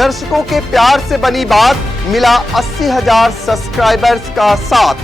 दर्शकों के प्यार से बनी बात, मिला 80,000 सब्सक्राइबर्स का साथ।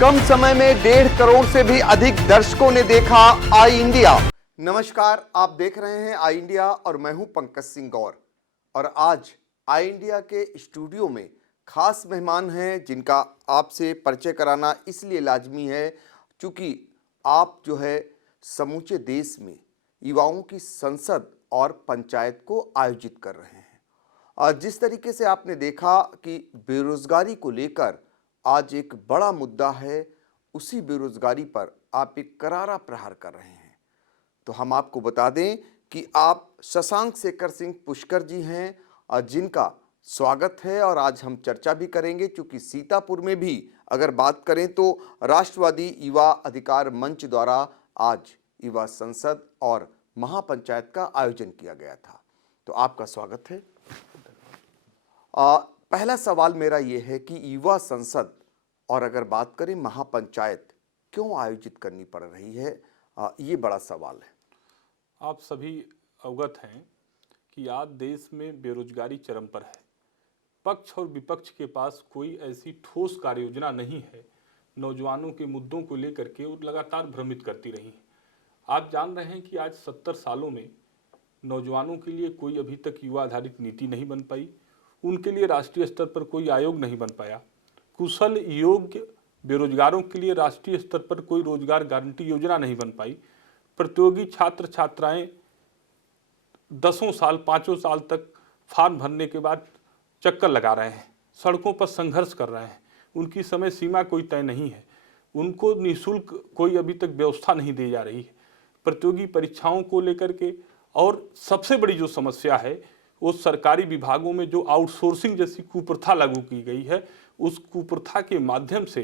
कम समय में 1.5 करोड़ से भी अधिक दर्शकों ने देखा आई इंडिया। नमस्कार, आप देख रहे हैं आई इंडिया और मैं हूं पंकज सिंह गौर। और आज आई इंडिया के स्टूडियो में खास मेहमान हैं जिनका आपसे परिचय कराना इसलिए लाजमी है क्योंकि आप जो है समूचे देश में युवाओं की संसद और पंचायत को आयोजित कर रहे हैं। और जिस तरीके से आपने देखा कि बेरोजगारी को लेकर आज एक बड़ा मुद्दा है, उसी बेरोजगारी पर आप एक करारा प्रहार कर रहे हैं। तो हम आपको बता दें कि आप शशांक शेखर सिंह पुष्कर जी हैं और जिनका स्वागत है और आज हम चर्चा भी करेंगे क्योंकि सीतापुर में भी अगर बात करें तो राष्ट्रवादी युवा अधिकार मंच द्वारा आज युवा संसद और महापंचायत का आयोजन किया गया था। तो आपका स्वागत है। पहला सवाल मेरा ये है कि युवा संसद और अगर बात करें महापंचायत क्यों आयोजित करनी पड़ रही है, ये बड़ा सवाल है। आप सभी अवगत हैं कि आज देश में बेरोजगारी चरम पर है। पक्ष और विपक्ष के पास कोई ऐसी ठोस कार्य योजना नहीं है। नौजवानों के मुद्दों को लेकर के वो लगातार भ्रमित करती रही है। आप जान रहे हैं कि आज 70 सालों में नौजवानों के लिए कोई अभी तक युवा आधारित नीति नहीं बन पाई। उनके लिए राष्ट्रीय स्तर पर कोई आयोग नहीं बन पाया। कुशल योग्य बेरोजगारों के लिए राष्ट्रीय स्तर पर कोई रोजगार गारंटी योजना नहीं बन पाई। प्रतियोगी छात्र छात्राएं 10 साल 5 साल तक फॉर्म भरने के बाद चक्कर लगा रहे हैं, सड़कों पर संघर्ष कर रहे हैं। उनकी समय सीमा कोई तय नहीं है। उनको निःशुल्क कोई अभी तक व्यवस्था नहीं दी जा रही है प्रतियोगी परीक्षाओं को लेकर के। और सबसे बड़ी जो समस्या है वो सरकारी विभागों में जो आउटसोर्सिंग जैसी कुप्रथा लागू की गई है, उस कुप्रथा के माध्यम से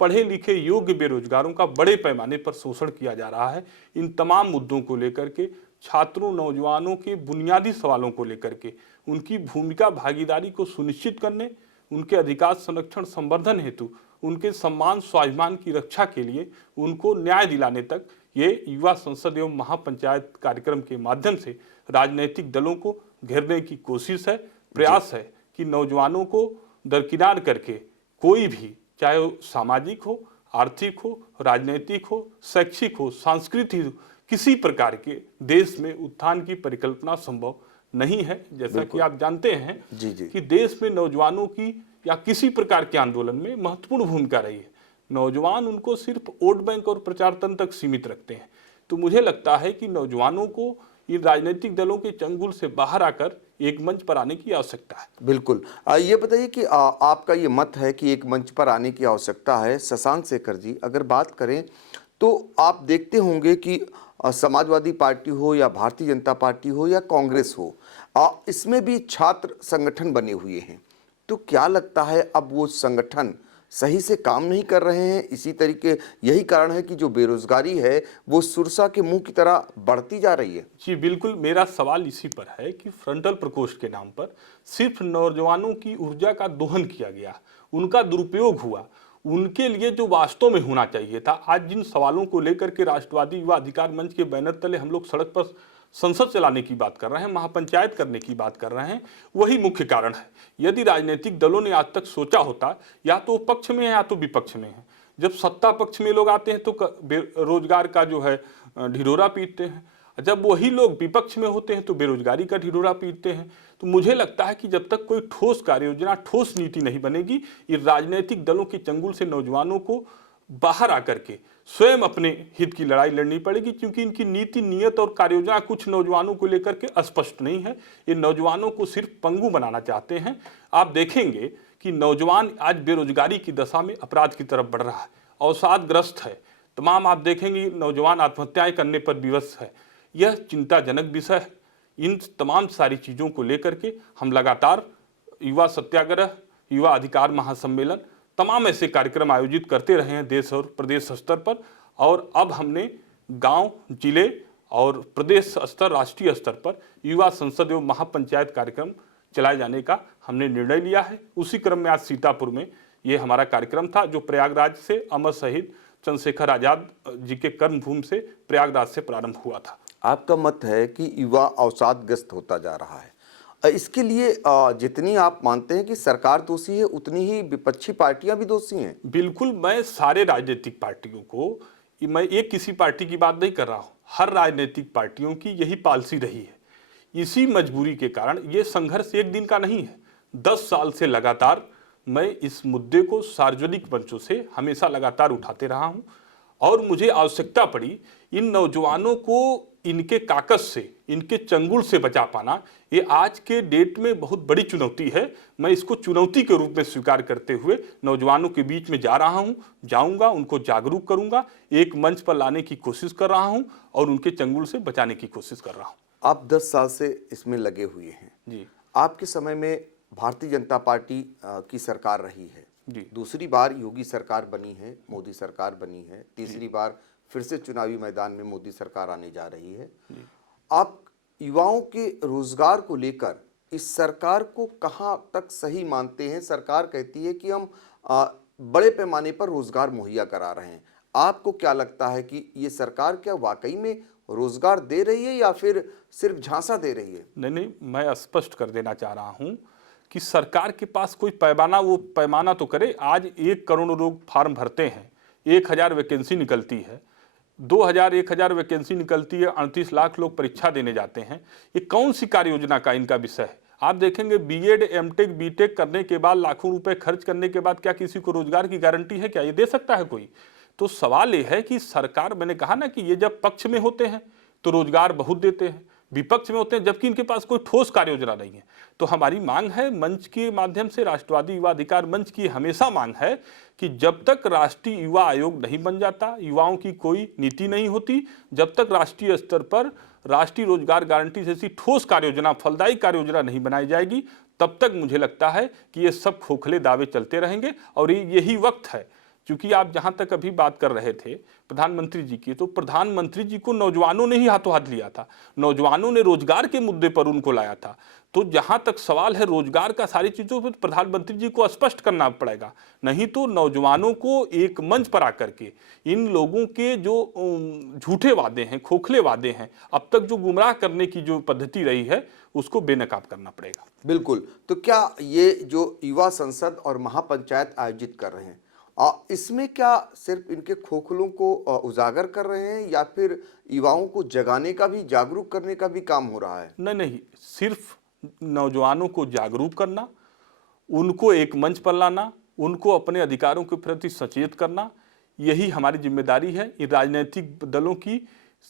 पढ़े लिखे योग्य बेरोजगारों का बड़े पैमाने पर शोषण किया जा रहा है। इन तमाम मुद्दों को लेकर के, छात्रों नौजवानों के बुनियादी सवालों को लेकर के, उनकी भूमिका भागीदारी को सुनिश्चित करने, उनके अधिकार संरक्षण संवर्धन हेतु, उनके सम्मान स्वाभिमान की रक्षा के लिए उनको न्याय दिलाने तक ये युवा संसद एवं महापंचायत कार्यक्रम के माध्यम से राजनीतिक दलों को घेरने की कोशिश है। प्रयास है कि नौजवानों को दरकिनार करके कोई भी, चाहे वो सामाजिक हो, आर्थिक हो, राजनीतिक हो, शैक्षिक हो, सांस्कृतिक हो, किसी प्रकार के देश में उत्थान की परिकल्पना संभव नहीं है। जैसा कि आप जानते हैं कि देश में नौजवानों की या किसी प्रकार के आंदोलन में महत्वपूर्ण भूमिका रही है। नौजवान उनको सिर्फ वोट बैंक और प्रचार तंत्र तक सीमित रखते हैं। तो मुझे लगता है कि नौजवानों को इन राजनीतिक दलों के चंगुल से बाहर आकर एक मंच पर आने की आवश्यकता है। बिल्कुल। ये बताइए कि आपका ये मत है कि एक मंच पर आने की आवश्यकता है। शशांक शेखर जी, अगर बात करें तो आप देखते होंगे कि समाजवादी पार्टी हो या भारतीय जनता पार्टी हो या कांग्रेस हो, इसमें भी छात्र संगठन बने हुए हैं। तो क्या लगता है अब वो संगठन सही से काम नहीं कर रहे हैं? इसी तरीके यही कारण है कि जो बेरोजगारी है वो सुरसा के मुंह की तरह बढ़ती जा रही है। जी बिल्कुल, मेरा सवाल इसी पर है कि फ्रंटल प्रकोष्ठ के नाम पर सिर्फ नौजवानों की ऊर्जा का दोहन किया गया, उनका दुरुपयोग हुआ। उनके लिए जो वास्तव में होना चाहिए था, आज जिन सवालों को लेकर के राष्ट्रवादी युवा अधिकार मंच के बैनर तले हम लोग सड़क पर संसद चलाने की बात कर रहे हैं, महापंचायत करने की बात कर रहे हैं, वही मुख्य कारण है। यदि राजनीतिक दलों ने आज तक सोचा होता, या तो पक्ष में है या तो विपक्ष में है। जब सत्ता पक्ष में लोग आते हैं तो रोजगार का जो है ढिढोरा पीटते हैं, जब वही लोग विपक्ष में होते हैं तो बेरोजगारी का ढिढोरा पीटते हैं। तो मुझे लगता है कि जब तक कोई ठोस कार्य योजना, ठोस नीति नहीं बनेगी, ये राजनीतिक दलों के चंगुल से नौजवानों को बाहर आकर के स्वयं अपने हित की लड़ाई लड़नी पड़ेगी। क्योंकि इनकी नीति, नियत और कार्य योजना कुछ नौजवानों को लेकर के स्पष्ट नहीं है। ये नौजवानों को सिर्फ पंगु बनाना चाहते हैं। आप देखेंगे कि नौजवान आज बेरोजगारी की दशा में अपराध की तरफ बढ़ रहा है, अवसादग्रस्त है। तमाम आप देखेंगे नौजवान आत्महत्याएं करने पर विवश है। यह चिंताजनक विषय है। इन तमाम सारी चीज़ों को लेकर के हम लगातार युवा सत्याग्रह, युवा अधिकार महासम्मेलन, तमाम ऐसे कार्यक्रम आयोजित करते रहे हैं देश और प्रदेश स्तर पर। और अब हमने गांव, जिले और प्रदेश स्तर, राष्ट्रीय स्तर पर युवा संसद एवं महापंचायत कार्यक्रम चलाए जाने का हमने निर्णय लिया है। उसी क्रम में आज सीतापुर में ये हमारा कार्यक्रम था, जो प्रयागराज से अमर शहीद चंद्रशेखर आजाद जी के कर्मभूमि से प्रयागराज से प्रारंभ हुआ था। आपका मत है कि युवा अवसादग्रस्त होता जा रहा है। इसके लिए जितनी आप मानते हैं कि सरकार दोषी है, उतनी ही विपक्षी पार्टियां भी दोषी हैं। बिल्कुल, मैं सारे राजनीतिक पार्टियों को, मैं एक किसी पार्टी की बात नहीं कर रहा हूँ, हर राजनीतिक पार्टियों की यही पॉलिसी रही है। इसी मजबूरी के कारण ये संघर्ष एक दिन का नहीं है, 10 साल से लगातार मैं इस मुद्दे को सार्वजनिक मंचों से हमेशा लगातार उठाते रहा हूँ और मुझे आवश्यकता पड़ी इन नौजवानों को इनके काकस से, इनके चंगुल से बचा पाना, ये आज के डेट में बहुत बड़ी चुनौती है। मैं इसको चुनौती के रूप में स्वीकार करते हुए नौजवानों के बीच में जा रहा हूँ, जाऊँगा, उनको जागरूक करूँगा, एक मंच पर लाने की कोशिश कर रहा हूँ और उनके चंगुल से बचाने की कोशिश कर रहा हूँ। आप 10 साल से इसमें लगे हुए हैं जी। आपके समय में भारतीय जनता पार्टी की सरकार रही है जी। दूसरी बार योगी सरकार बनी है, मोदी सरकार बनी है, तीसरी बार फिर से चुनावी मैदान में मोदी सरकार आने जा रही है। आप युवाओं के रोजगार को लेकर इस सरकार को कहां तक सही मानते हैं? सरकार कहती है कि हम बड़े पैमाने पर रोजगार मुहैया करा रहे हैं। आपको क्या लगता है कि ये सरकार क्या वाकई में रोजगार दे रही है या फिर सिर्फ झांसा दे रही है? नहीं, मैं स्पष्ट कर देना चाह रहा हूं कि सरकार के पास कोई पैमाना, वो पैमाना तो करे। आज 1 करोड़ लोग फॉर्म भरते हैं, 1000 वैकेंसी निकलती है, 1000 वैकेंसी निकलती है, 38 लाख लोग परीक्षा देने जाते हैं। ये कौन सी कार्य योजना का इनका विषय है? आप देखेंगे बीएड, एमटेक, बीटेक करने के बाद, लाखों रुपए खर्च करने के बाद क्या किसी को रोजगार की गारंटी है? क्या ये दे सकता है कोई? तो सवाल ये है कि सरकार, मैंने कहा ना कि ये जब पक्ष में होते हैं तो रोजगार बहुत देते हैं, विपक्ष में होते हैं जबकि इनके पास कोई ठोस कार्य योजना नहीं है। तो हमारी मांग है मंच के माध्यम से, राष्ट्रवादी युवा अधिकार मंच की हमेशा मांग है कि जब तक राष्ट्रीय युवा आयोग नहीं बन जाता, युवाओं की कोई नीति नहीं होती, जब तक राष्ट्रीय स्तर पर राष्ट्रीय रोजगार गारंटी जैसी ठोस कार्य योजना, फलदायी कार्य योजना नहीं बनाई जाएगी, तब तक मुझे लगता है कि ये सब खोखले दावे चलते रहेंगे। और यही वक्त है, क्योंकि आप जहां तक अभी बात कर रहे थे प्रधानमंत्री जी की, तो प्रधानमंत्री जी को नौजवानों ने ही हाथों हाथ लिया था, नौजवानों ने रोजगार के मुद्दे पर उनको लाया था। तो जहां तक सवाल है रोजगार का, सारी चीज़ों पर प्रधानमंत्री जी को स्पष्ट करना पड़ेगा, नहीं तो नौजवानों को एक मंच पर आकर के इन लोगों के जो झूठे वादे हैं, खोखले वादे हैं, अब तक जो गुमराह करने की जो पद्धति रही है, उसको बेनकाब करना पड़ेगा। बिल्कुल। तो क्या ये जो युवा संसद और महापंचायत आयोजित कर रहे हैं, इसमें क्या सिर्फ इनके खोखलों को उजागर कर रहे हैं या फिर युवाओं को जगाने का भी, जागरूक करने का भी काम हो रहा है? नहीं, सिर्फ नौजवानों को जागरूक करना, उनको एक मंच पर लाना, उनको अपने अधिकारों के प्रति सचेत करना, यही हमारी जिम्मेदारी है। इन राजनीतिक दलों की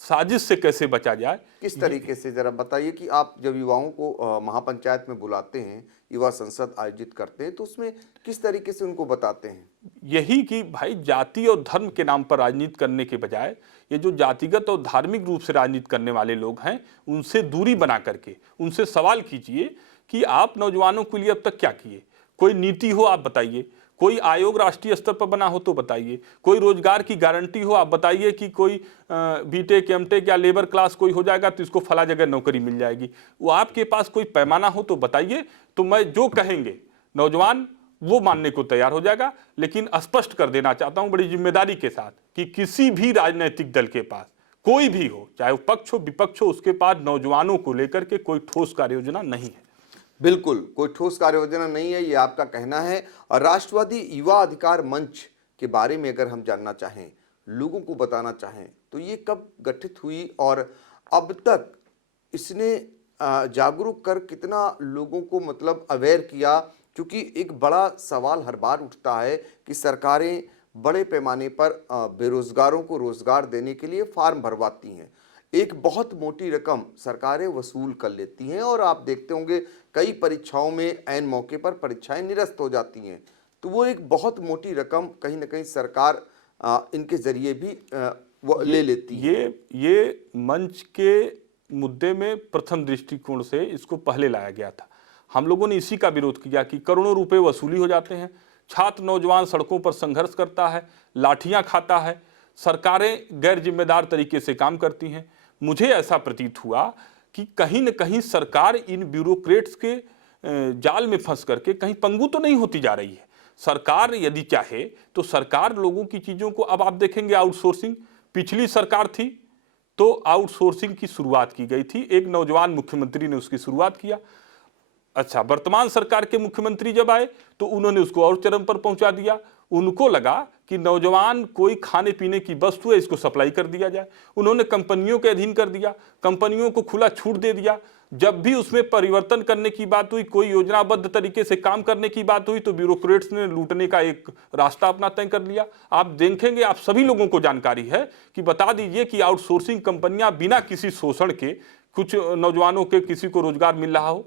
साजिश से कैसे बचा जाए, किस तरीके से, जरा बताइए कि आप जब युवाओं को महापंचायत में बुलाते हैं, युवा संसद आयोजित करते हैं, तो उसमें किस तरीके से उनको बताते हैं? यही कि भाई जाति और धर्म के नाम पर राजनीति करने के बजाय ये जो जातिगत और धार्मिक रूप से राजनीति करने वाले लोग हैं, उनसे दूरी बना करके उनसे सवाल कीजिए कि आप नौजवानों के लिए अब तक क्या किए। कोई नीति हो आप बताइए, कोई आयोग राष्ट्रीय स्तर पर बना हो तो बताइए, कोई रोजगार की गारंटी हो आप बताइए कि कोई बीटेक, एमटेक या लेबर क्लास कोई हो जाएगा तो इसको फला जगह नौकरी मिल जाएगी। वो आपके पास कोई पैमाना हो तो बताइए, तो मैं जो कहेंगे नौजवान वो मानने को तैयार हो जाएगा। लेकिन स्पष्ट कर देना चाहता हूं बड़ी जिम्मेदारी के साथ कि किसी भी राजनीतिक दल के पास, कोई भी हो, चाहे वो पक्ष हो विपक्ष हो, उसके पास नौजवानों को लेकर के कोई ठोस कार्य योजना नहीं है। बिल्कुल, कोई ठोस कार्य योजना नहीं है, ये आपका कहना है। और राष्ट्रवादी युवा अधिकार मंच के बारे में अगर हम जानना चाहें, लोगों को बताना चाहें, तो ये कब गठित हुई और अब तक इसने जागरूक कर कितना लोगों को मतलब अवेयर किया? क्योंकि एक बड़ा सवाल हर बार उठता है कि सरकारें बड़े पैमाने पर बेरोजगारों को रोजगार देने के लिए फार्म भरवाती हैं, एक बहुत मोटी रकम सरकारें वसूल कर लेती हैं और आप देखते होंगे कई परीक्षाओं में ऐन मौके पर परीक्षाएं निरस्त हो जाती हैं। तो वो एक बहुत मोटी रकम कहीं ना कहीं सरकार इनके जरिए भी वो ले लेती है। ये मंच के मुद्दे में प्रथम दृष्टिकोण से इसको पहले लाया गया था। हम लोगों ने इसी का विरोध किया कि करोड़ों रुपए वसूली हो जाते हैं, छात्र नौजवान सड़कों पर संघर्ष करता है, लाठियां खाता है, सरकारें गैर जिम्मेदार तरीके से काम करती हैं। मुझे ऐसा प्रतीत हुआ कि कहीं न कहीं सरकार इन ब्यूरोक्रेट्स के जाल में फंस करके कहीं पंगु तो नहीं होती जा रही है। सरकार यदि चाहे तो सरकार लोगों की चीज़ों को, अब आप देखेंगे आउटसोर्सिंग, पिछली सरकार थी तो आउटसोर्सिंग की शुरुआत की गई थी, एक नौजवान मुख्यमंत्री ने उसकी शुरुआत किया। अच्छा, वर्तमान सरकार के मुख्यमंत्री जब आए तो उन्होंने उसको और चरम पर पहुंचा दिया। उनको लगा कि नौजवान कोई खाने पीने की वस्तु है, इसको सप्लाई कर दिया जाए। उन्होंने कंपनियों के अधीन कर दिया, कंपनियों को खुला छूट दे दिया। जब भी उसमें परिवर्तन करने की बात हुई, कोई योजनाबद्ध तरीके से काम करने की बात हुई, तो ब्यूरोक्रेट्स ने लूटने का एक रास्ता अपना तय कर लिया। आप देखेंगे, आप सभी लोगों को जानकारी है कि बता दीजिए कि आउटसोर्सिंग कंपनियां बिना किसी शोषण के कुछ नौजवानों के किसी को रोजगार मिल रहा हो,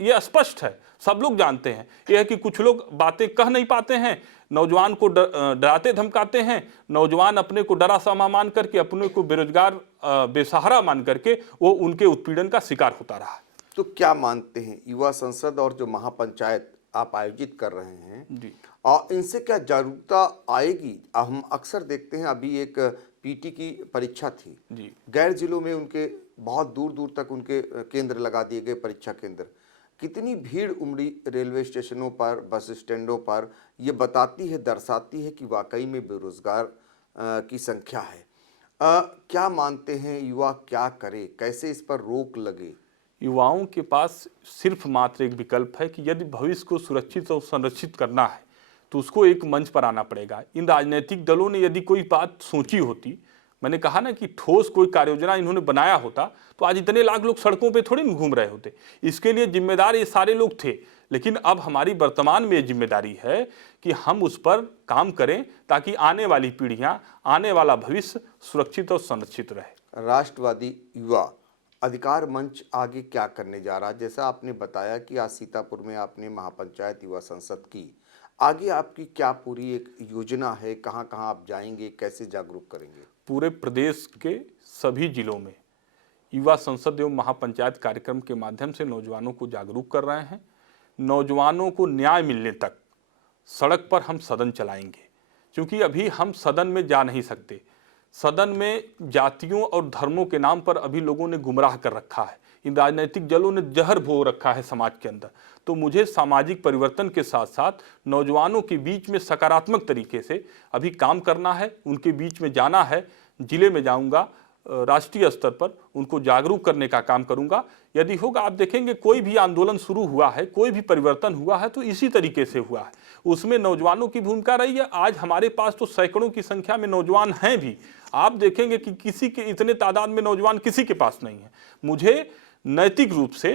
ये स्पष्ट है, सब लोग जानते हैं। यह है कि कुछ लोग बातें कह नहीं पाते हैं, नौजवान को डराते धमकाते हैं। नौजवान अपने को डरा सामा मान करके, अपने को बेरोजगार बेसहारा मान करके वो उनके उत्पीड़न का शिकार होता रहा है। तो क्या मानते हैं, युवा संसद और जो महापंचायत आप आयोजित कर रहे हैं जी, और इनसे क्या जागरूकता आएगी? हम अक्सर देखते हैं, अभी एक पीटी की परीक्षा थी जी, गैर जिलों में, उनके बहुत दूर दूर तक उनके केंद्र लगा दिए गए, परीक्षा केंद्र। कितनी भीड़ उमड़ी रेलवे स्टेशनों पर, बस स्टैंडों पर, ये बताती है, दर्शाती है कि वाकई में बेरोजगार की संख्या है। क्या मानते हैं, युवा क्या करे, कैसे इस पर रोक लगे? युवाओं के पास सिर्फ मात्र एक विकल्प है कि यदि भविष्य को सुरक्षित और संरक्षित करना है तो उसको एक मंच पर आना पड़ेगा। इन राजनीतिक दलों ने यदि कोई बात सोची होती, मैंने कहा ना कि ठोस कोई कार्य योजना इन्होंने बनाया होता, तो आज इतने लाख लोग सड़कों पे थोड़ी घूम रहे होते। इसके लिए जिम्मेदार ये सारे लोग थे, लेकिन अब हमारी वर्तमान में ये जिम्मेदारी है कि हम उस पर काम करें ताकि आने वाली पीढ़ियां, आने वाला भविष्य सुरक्षित और संरक्षित रहे। राष्ट्रवादी युवा अधिकार मंच आगे क्या करने जा रहा है? जैसा आपने बताया कि आज सीतापुर में आपने महापंचायत युवा संसद की, आगे आपकी क्या पूरी एक योजना है? कहाँ कहाँ आप जाएंगे, कैसे जागरूक करेंगे? पूरे प्रदेश के सभी जिलों में युवा संसद एवं महापंचायत कार्यक्रम के माध्यम से नौजवानों को जागरूक कर रहे हैं। नौजवानों को न्याय मिलने तक सड़क पर हम सदन चलाएंगे, क्योंकि अभी हम सदन में जा नहीं सकते। सदन में जातियों और धर्मों के नाम पर अभी लोगों ने गुमराह कर रखा है, इन राजनीतिक दलों ने जहर भो रखा है समाज के अंदर। तो मुझे सामाजिक परिवर्तन के साथ साथ नौजवानों के बीच में सकारात्मक तरीके से अभी काम करना है, उनके बीच में जाना है। जिले में जाऊंगा, राष्ट्रीय स्तर पर उनको जागरूक करने का काम करूंगा। यदि होगा, आप देखेंगे कोई भी आंदोलन शुरू हुआ है, कोई भी परिवर्तन हुआ है तो इसी तरीके से हुआ है, उसमें नौजवानों की भूमिका रही है। आज हमारे पास तो सैकड़ों की संख्या में नौजवान हैं भी, आप देखेंगे कि किसी के इतने तादाद में नौजवान किसी के पास नहीं है। मुझे नैतिक रूप से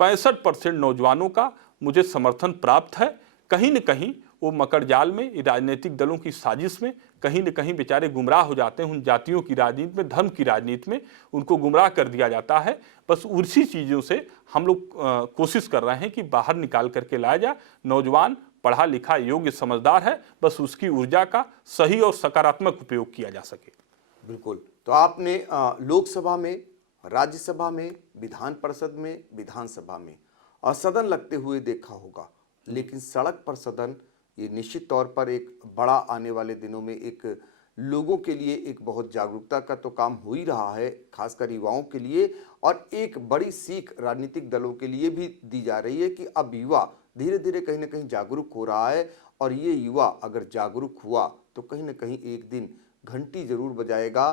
65% नौजवानों का मुझे समर्थन प्राप्त है। कहीं न कहीं वो मकर जाल में, राजनीतिक दलों की साजिश में कहीं न कहीं बेचारे गुमराह हो जाते हैं। उन जातियों की राजनीति में, धर्म की राजनीति में उनको गुमराह कर दिया जाता है। बस उसी चीज़ों से हम लोग कोशिश कर रहे हैं कि बाहर निकाल करके लाया जाए। नौजवान पढ़ा लिखा, योग्य, समझदार है, बस उसकी ऊर्जा का सही और सकारात्मक उपयोग किया जा सके। बिल्कुल। तो आपने लोकसभा में, राज्यसभा में, विधान परिषद में, विधानसभा में और सदन लगते हुए देखा होगा, लेकिन सड़क पर सदन ये निश्चित तौर पर एक बड़ा आने वाले दिनों में एक लोगों के लिए एक बहुत जागरूकता का तो काम हो ही रहा है, खासकर युवाओं के लिए, और एक बड़ी सीख राजनीतिक दलों के लिए भी दी जा रही है कि अब युवा धीरे धीरे कहीं ना कहीं जागरूक हो रहा है। और ये युवा अगर जागरूक हुआ तो कहीं ना कहीं एक दिन घंटी जरूर बजाएगा।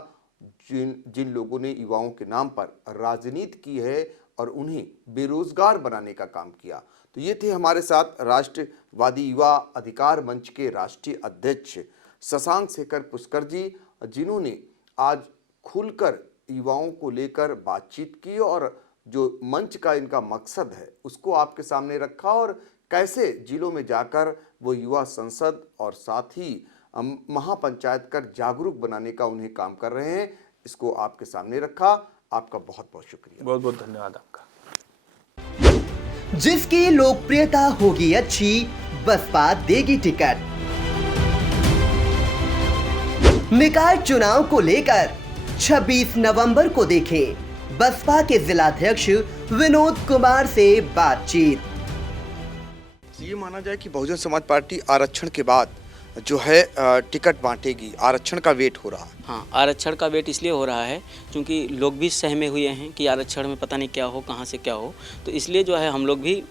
जिन लोगों ने युवाओं के नाम पर राजनीति की है और उन्हें बेरोजगार बनाने का काम किया। तो ये थे हमारे साथ राष्ट्रवादी युवा अधिकार मंच के राष्ट्रीय अध्यक्ष शशांक शेखर पुष्कर जी, जिन्होंने आज खुलकर युवाओं को लेकर बातचीत की और जो मंच का इनका मकसद है उसको आपके सामने रखा, और कैसे जिलों में जाकर वो युवा संसद और साथ ही महापंचायत कर जागरूक बनाने का उन्हें काम कर रहे हैं, इसको आपके सामने रखा। आपका बहुत बहुत शुक्रिया। बहुत बहुत धन्यवाद आपका। जिसकी लोकप्रियता होगी अच्छी, बसपा देगी टिकट। निकाय चुनाव को लेकर 26 नवंबर को देखें बसपा के जिलाध्यक्ष विनोद कुमार से बातचीत। ये माना जाए कि बहुजन समाज पार्टी आरक्षण के बाद जो है टिकट बांटेगी, आरक्षण का वेट हो रहा है। हाँ, आरक्षण का वेट इसलिए हो रहा है क्योंकि लोग भी सहमे हुए हैं कि आरक्षण में पता नहीं क्या हो, कहाँ से क्या हो। तो इसलिए जो है हम लोग भी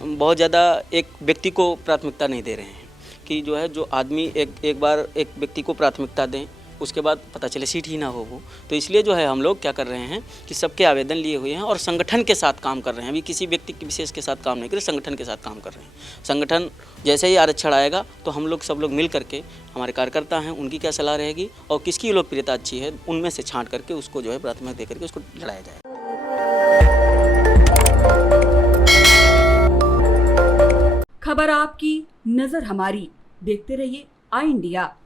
बहुत ज़्यादा एक व्यक्ति को प्राथमिकता नहीं दे रहे हैं कि जो है जो आदमी एक बार एक व्यक्ति को प्राथमिकता दें, उसके बाद पता चले सीट ही ना हो वो। तो इसलिए जो है हम लोग क्या कर रहे हैं कि सबके आवेदन लिए हुए हैं और संगठन के साथ काम कर रहे हैं। अभी किसी व्यक्ति के विशेष के साथ काम नहीं कर रहे, संगठन के साथ काम कर रहे हैं। संगठन जैसे ही आरक्षण आएगा तो हम लोग सब लोग मिल करके, हमारे कार्यकर्ता हैं उनकी क्या सलाह रहेगी और किसकी लोकप्रियता अच्छी है उनमें से छांट करके उसको जो है प्राथमिकता दे करके उसको लड़ाया जाएगा। खबर आपकी, नजर हमारी। देखते रहिए आई इंडिया।